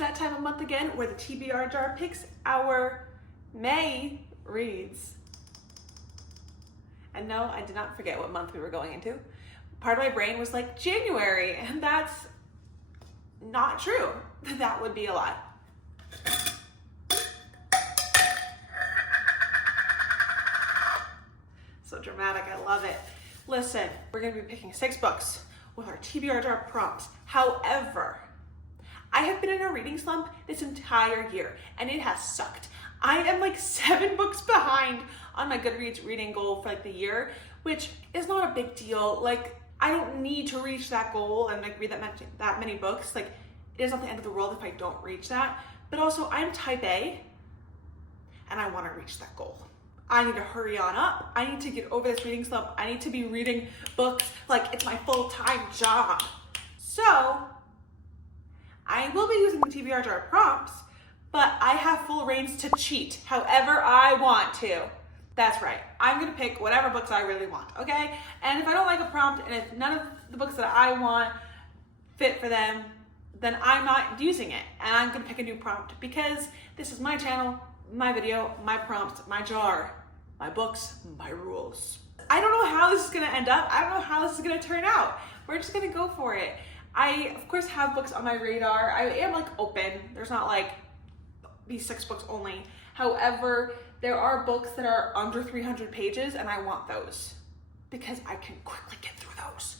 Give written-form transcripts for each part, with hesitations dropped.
that time of month again where the TBR jar picks our May reads. And no, I did not forget what month we were going into. Part of my brain was like January, and that's not true. That would be a lie. So dramatic, I love it. Listen, we're gonna be picking 6 books with our TBR jar prompts. However, I have been in a reading slump this entire year, and it has sucked. I am like 7 books behind on my Goodreads reading goal for like the year, which is not a big deal. Like, I don't need to reach that goal and like read that many books. Like, it is not the end of the world if I don't reach that. But also, I'm type A, and I want to reach that goal. I need to hurry on up. I need to get over this reading slump. I need to be reading books like it's my full-time job. So, I will be using the TBR jar prompts, but I have full reins to cheat however I want to. That's right. I'm gonna pick whatever books I really want, okay? And if I don't like a prompt, and if none of the books that I want fit for them, then I'm not using it, and I'm gonna pick a new prompt because this is my channel, my video, my prompts, my jar, my books, my rules. I don't know how this is gonna end up. I don't know how this is gonna turn out. We're just gonna go for it. I, of course, have books on my radar. I am like open. There's not like these 6 books only. However, there are books that are under 300 pages, and I want those because I can quickly get through those.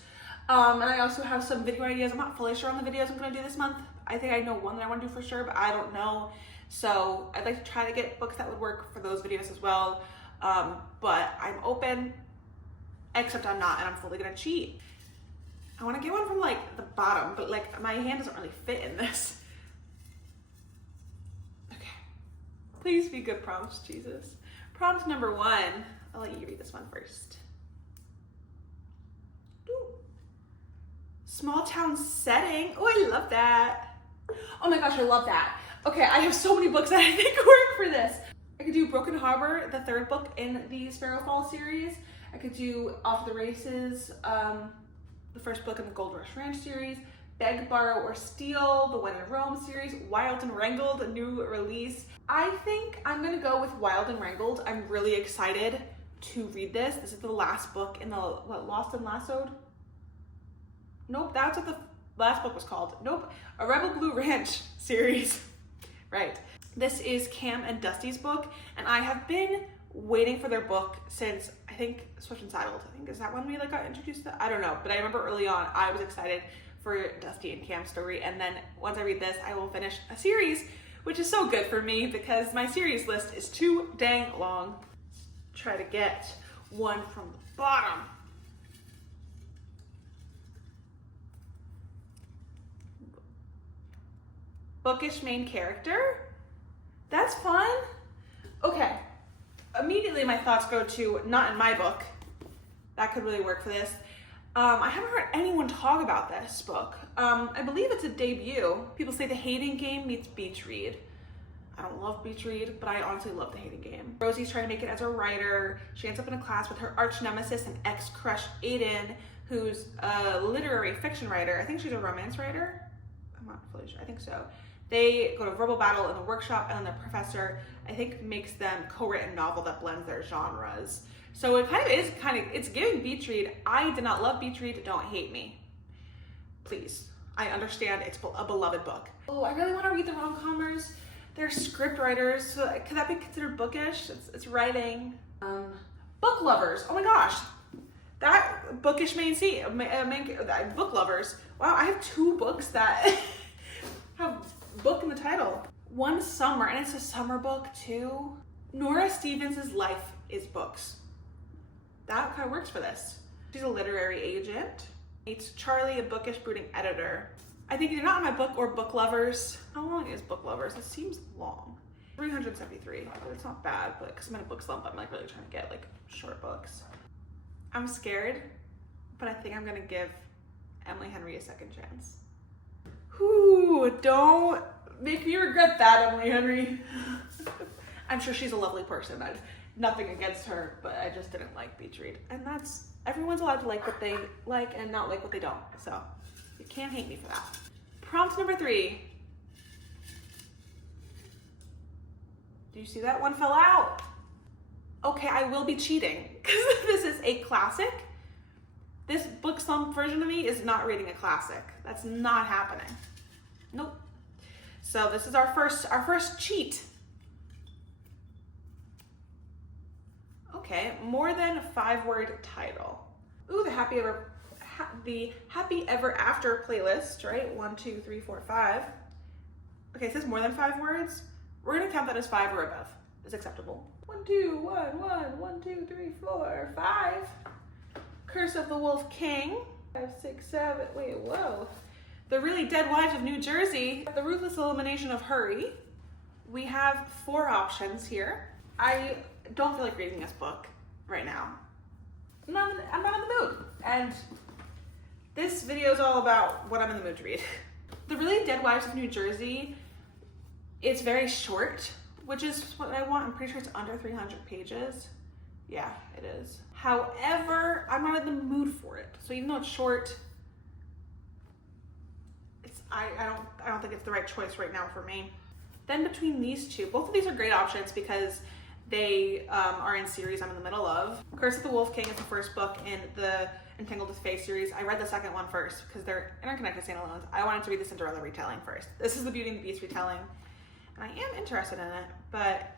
And I also have some video ideas. I'm not fully sure on the videos I'm gonna do this month. I think I know one that I wanna do for sure, but I don't know. So I'd like to try to get books that would work for those videos as well. But I'm open, except I'm not, and I'm fully gonna cheat. I wanna get one from like the bottom, but like my hand doesn't really fit in this. Okay, please be good prompts, Jesus. Prompt number 1, I'll let you read this one first. Ooh. Small town setting, oh, I love that. Oh my gosh, I love that. Okay, I have so many books that I think work for this. I could do Broken Harbor, the 3rd book in the Sparrow Fall series. I could do Off the Races, the 1st book in the Gold Rush Ranch series, Beg, Borrow, or Steal, the When in Rome series, Wild and Wrangled, a new release. I think I'm gonna go with Wild and Wrangled. I'm really excited to read this. This is the last book in the, what, Lost and Lassoed? Nope, that's what the last book was called. Nope, a Rebel Blue Ranch series. Right. This is Cam and Dusty's book, and I have been waiting for their book since, I think, Switched and Saddled. I think, is that when we like got introduced to? I don't know, but I remember early on, I was excited for Dusty and Cam's story, and then once I read this, I will finish a series, which is so good for me because my series list is too dang long. Try to get one from the bottom. Bookish main character? That's fun. Okay, immediately my thoughts go to not in my book. That could really work for this. I haven't heard anyone talk about this book. I believe it's a debut. People say The Hating Game meets Beach Read. I don't love Beach Read, but I honestly love The Hating Game. Rosie's trying to make it as a writer. She ends up in a class with her arch nemesis and ex-crush Aiden, who's a literary fiction writer. I think she's a romance writer. I'm not fully sure, I think so. They go to verbal battle in the workshop, and then the professor, I think, makes them co-write a novel that blends their genres. So it kind of is it's giving Beach Read. I did not love Beach Read, don't hate me. Please, I understand it's a beloved book. Oh, I really want to read the rom-commers. They're script writers, so could that be considered bookish? It's writing. Book lovers, oh my gosh. That bookish book lovers. Wow, I have 2 books that have book in the title. One Summer, and it's a summer book too. Nora Stevens' life is books. That kind of works for this. She's a literary agent. It's Charlie, a bookish brooding editor. I think you're not in my book or book lovers. How long is book lovers? It seems long. 373, but it's not bad, but because I'm in a book slump, I'm like really trying to get like short books. I'm scared, but I think I'm gonna give Emily Henry a second chance. Whew, don't make me regret that, Emily Henry. I'm sure she's a lovely person. I've nothing against her, but I just didn't like Beach Read. And that's, everyone's allowed to like what they like and not like what they don't. So you can't hate me for that. Prompt number 3. Do you see that one fell out? Okay, I will be cheating because this is a classic. This book slump version of me is not reading a classic. That's not happening. Nope. So this is our first cheat. Okay, more than a 5-word title. Ooh, the Happy Ever After playlist, right? 1, 2, 3, 4, 5. Okay, it says more than 5 words. We're gonna count that as 5 or above. Is acceptable. 1, 2, 1, 1, 1, 2, 3, 4, 5. Curse of the Wolf King. 5, 6, 7. Wait, whoa. The Really Dead Wives of New Jersey. The Ruthless Elimination of Hurry. We have 4 options here. I don't feel like reading this book right now. I'm not in the mood. And this video is all about what I'm in the mood to read. The Really Dead Wives of New Jersey, it's very short, which is what I want. I'm pretty sure it's under 300 pages. Yeah, it is. However, I'm not in the mood for it. So even though it's short, I don't think it's the right choice right now for me. Then between these two, both of these are great options because they are in series I'm in the middle of. Curse of the Wolf King is the first book in the Entangled with Fae series. I read the second one first because they're interconnected standalones. I wanted to read the Cinderella retelling first. This is the Beauty and the Beast retelling. And I am interested in it, but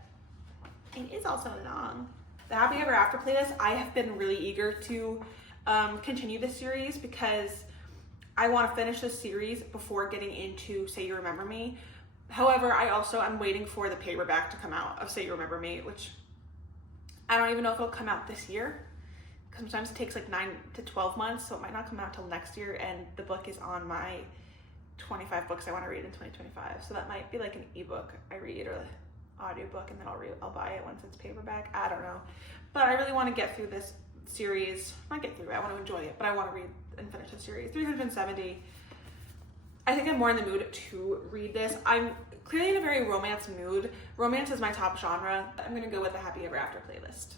it is also long. The Happy Ever After playlist, I have been really eager to continue this series because I want to finish this series before getting into Say You Remember Me. However, I'm waiting for the paperback to come out of Say You Remember Me, which I don't even know if it'll come out this year. Sometimes it takes like 9 to 12 months, so it might not come out till next year, and the book is on my 25 books I want to read in 2025. So that might be like an ebook I read or an audiobook, and then I'll buy it once it's paperback. I don't know. But I really want to get through this series. Not get through it, I want to enjoy it, but I want to read and finish the series. 370. I think I'm more in the mood to read this. I'm clearly in a very romance mood. Romance is my top genre. I'm gonna go with the Happy Ever After playlist.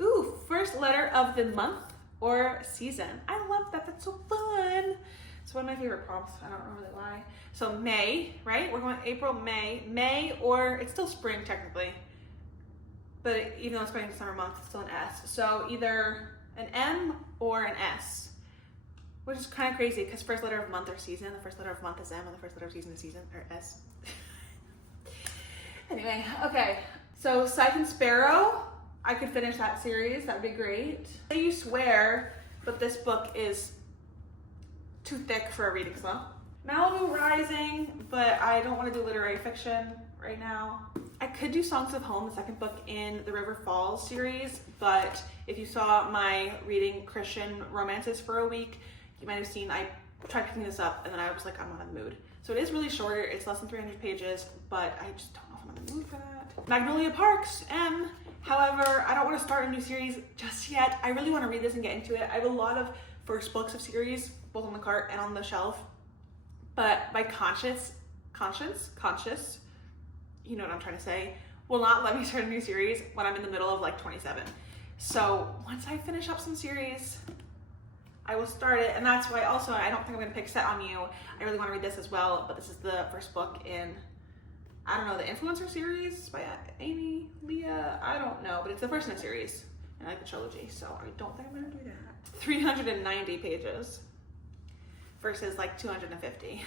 Ooh, first letter of the month or season. I love that, that's so fun. It's one of my favorite prompts, I don't know really why. So May, right? We're going April, May, or it's still spring technically. But even though it's going to summer month, it's still an S. So either an M or an S. Which is kind of crazy because first letter of month or season, the first letter of month is M and the first letter of season is season, or S. Anyway, okay. So Siphon Sparrow, I could finish that series, that would be great. Say You Swear, but this book is too thick for a reading slump. Malibu Rising, but I don't want to do literary fiction right now. I could do Songs of Home, the second book in the River Falls series, but if you saw my reading Christian romances for a week, you might have seen I tried picking this up and then I was like, I'm not in the mood. So it is really short, it's less than 300 pages, but I just don't know if I'm in the mood for that. Magnolia Parks, M. However, I don't want to start a new series just yet. I really want to read this and get into it. I have a lot of first books of series, both on the cart and on the shelf, but my conscience, you know what I'm trying to say, will not let me start a new series when I'm in the middle of like 27. So once I finish up some series, I will start it, and that's why also I don't think I'm going to pick Set On You. I really want to read this as well, but this is the first book in, I don't know, the Influencer series by Amy, Leah, I don't know, but it's the first in a series, and I like the trilogy, so I don't think I'm going to do that. 390 pages versus like 250.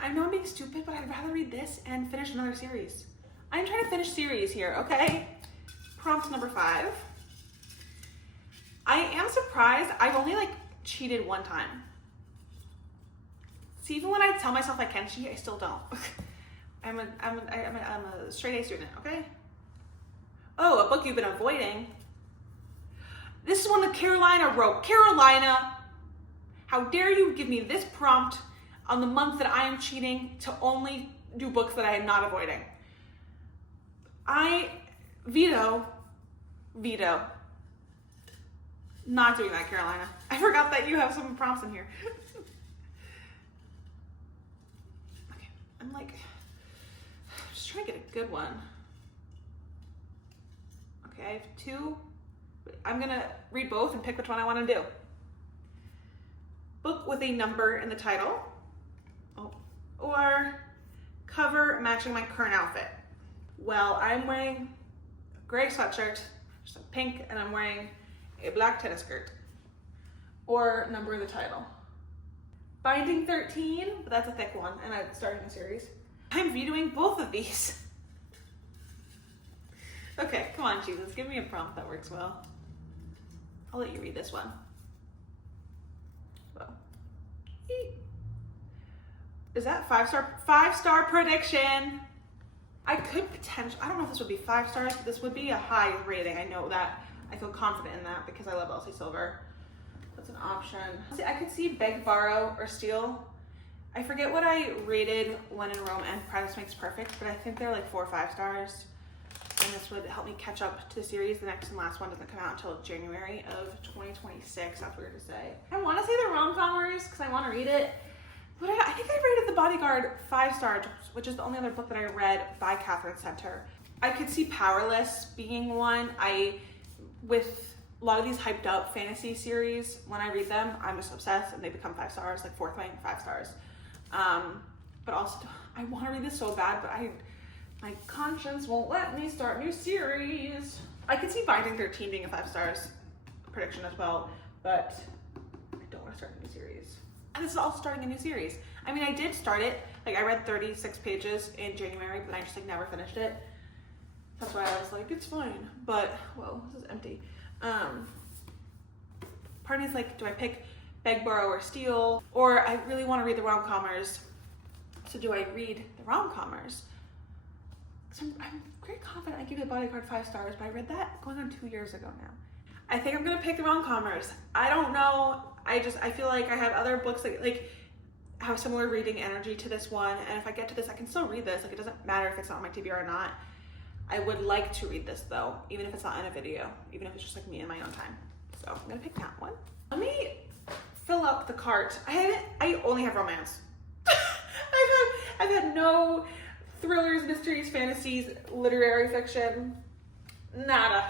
I know I'm being stupid, but I'd rather read this and finish another series. I'm trying to finish series here, okay? Prompt number 5. I am surprised I've only like cheated one time. See, even when I tell myself I can cheat, I still don't. I'm a straight A student, okay? Oh, a book you've been avoiding. This is one that Carolina wrote. Carolina, how dare you give me this prompt on the month that I am cheating to only do books that I am not avoiding. I veto. Not doing that, Carolina. I forgot that you have some prompts in here. Okay, I'm like, just trying to get a good one. Okay, I have 2. I'm gonna read both and pick which one I wanna do. Book with a number in the title. Oh. Or cover matching my current outfit. Well, I'm wearing a gray sweatshirt, just a pink, and I'm wearing a black tennis skirt. Or number the title. Binding 13, but that's a thick one, and I'm starting a series. I'm redoing both of these. Okay, come on, Jesus, give me a prompt that works well. I'll let you read this one. Whoa. Is that 5-star prediction? I could potentially, I don't know if this would be 5 stars, but this would be a high rating. I know that. I feel confident in that because I love Elsie Silver. That's an option. See, I could see beg, borrow, or steal. I forget what I rated When in Rome and Practice Makes Perfect, but I think they're like 4 or 5 stars. And this would help me catch up to the series. The next and last one doesn't come out until January of 2026. That's weird to say. I want to say the rom-comers because I want to read it. But I think I rated The Bodyguard 5 stars, which is the only other book that I read by Catherine Center. I could see Powerless being one. With a lot of these hyped up fantasy series, when I read them, I'm just obsessed and they become 5 stars, like Fourth Wing, 5 stars. But also, I want to read this so bad, but my conscience won't let me start new series. I could see Binding 13 being a 5 stars prediction as well, but I don't want to start a new series. And this is also starting a new series. I mean, I did start it. Like, I read 36 pages in January, but I just like never finished it. That's why I was like, it's fine. But, whoa, this is empty. Part of me is like, do I pick beg, borrow, or steal? Or I really want to read the rom-comers. So do I read the rom-comers? So I'm very confident I give The Bodyguard 5 stars, but I read that going on 2 years ago now. I think I'm gonna pick the rom-comers. I don't know. I feel like I have other books that like have similar reading energy to this one, and if I get to this, I can still read this. Like, it doesn't matter if it's not on my TBR or not. I would like to read this though, even if it's not in a video, even if it's just like me in my own time. So I'm gonna pick that one. Let me fill up the cart. I only have romance. I've had no thrillers, mysteries, fantasies, literary fiction, nada.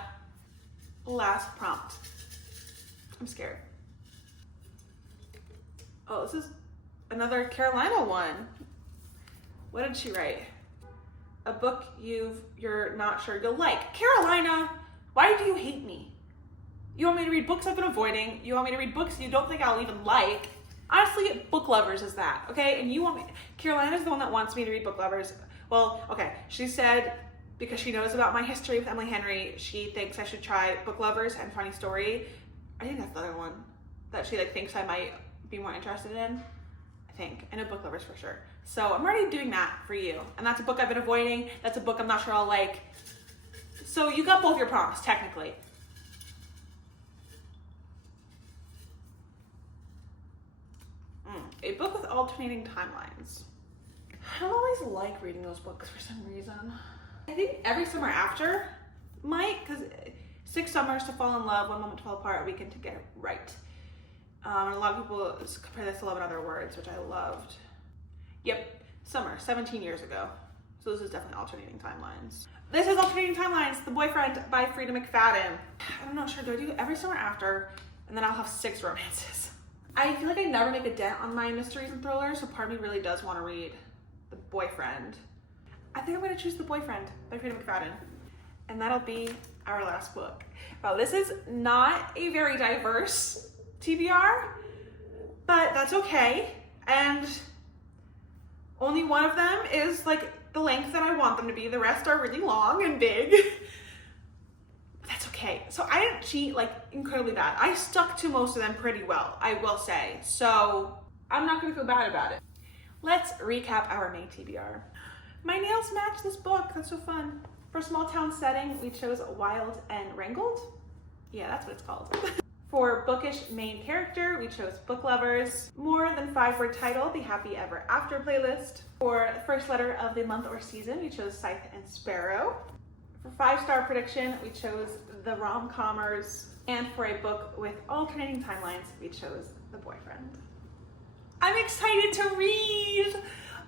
Last prompt. I'm scared. Oh, this is another Carolina one. What did she write? A book you're not sure you'll like. Carolina, why do you hate me? You want me to read books I've been avoiding. You want me to read books you don't think I'll even like. Honestly, Book Lovers is that, okay? And you want me, Carolina's the one that wants me to read Book Lovers. Well, okay, she said, because she knows about my history with Emily Henry, she thinks I should try Book Lovers and Funny Story. I think that's the other one that she like thinks I might be more interested in. I think, and a Book Lovers for sure. So I'm already doing that for you. And that's a book I've been avoiding. That's a book I'm not sure I'll like. So you got both your prompts, technically. A book with alternating timelines. I don't always like reading those books for some reason. I think Every Summer After might, because 6 summers to fall in love, 1 moment to fall apart, a weekend to get it right. And a lot of people compare this to Love in Other Words, which I loved. Yep, summer, 17 years ago. So this is definitely alternating timelines. This is Alternating Timelines, The Boyfriend by Frida McFadden. I'm not sure, do I do Every Summer After? And then I'll have 6 romances. I feel like I never make a dent on my mysteries and thrillers, so part of me really does want to read The Boyfriend. I think I'm going to choose The Boyfriend by Frida McFadden. And that'll be our last book. Well, this is not a very diverse TBR, but that's okay. And only one of them is like the length that I want them to be. The rest are really long and big. That's okay. So I didn't cheat like incredibly bad. I stuck to most of them pretty well, I will say. So I'm not gonna feel bad about it. Let's recap our May TBR. My nails match this book, that's so fun. For small town setting, we chose Wild and Wrangled. Yeah, that's what it's called. For bookish main character, we chose Book Lovers. More than 5-word title, the Happy Ever After playlist. For the first letter of the month or season, we chose Scythe and Sparrow. For 5-star prediction, we chose The Rom-Comers. And for a book with alternating timelines, we chose The Boyfriend. I'm excited to read!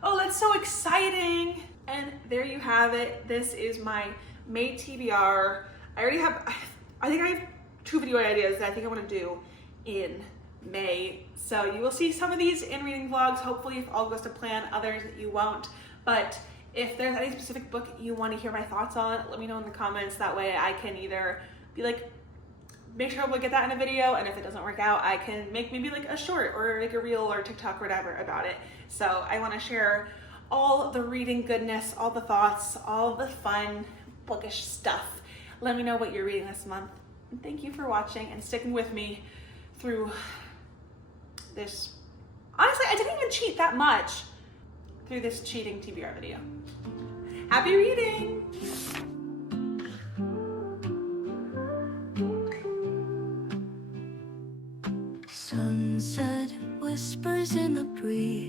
Oh, that's so exciting! And there you have it. This is my May TBR. I think I have 2 video ideas that I think I want to do in May. So you will see some of these in reading vlogs, hopefully if all goes to plan, others you won't. But If there's any specific book you want to hear my thoughts on, let me know in the comments. That way I can either be like, make sure we'll get that in a video, and if it doesn't work out, I can make maybe like a short or like a reel or TikTok or whatever about it. So I want to share all the reading goodness, all the thoughts, all the fun bookish stuff. Let me know what you're reading this month. And thank you for watching and sticking with me through this. Honestly, I didn't even cheat that much through this cheating TBR video. Happy reading! Sunset whispers in the breeze.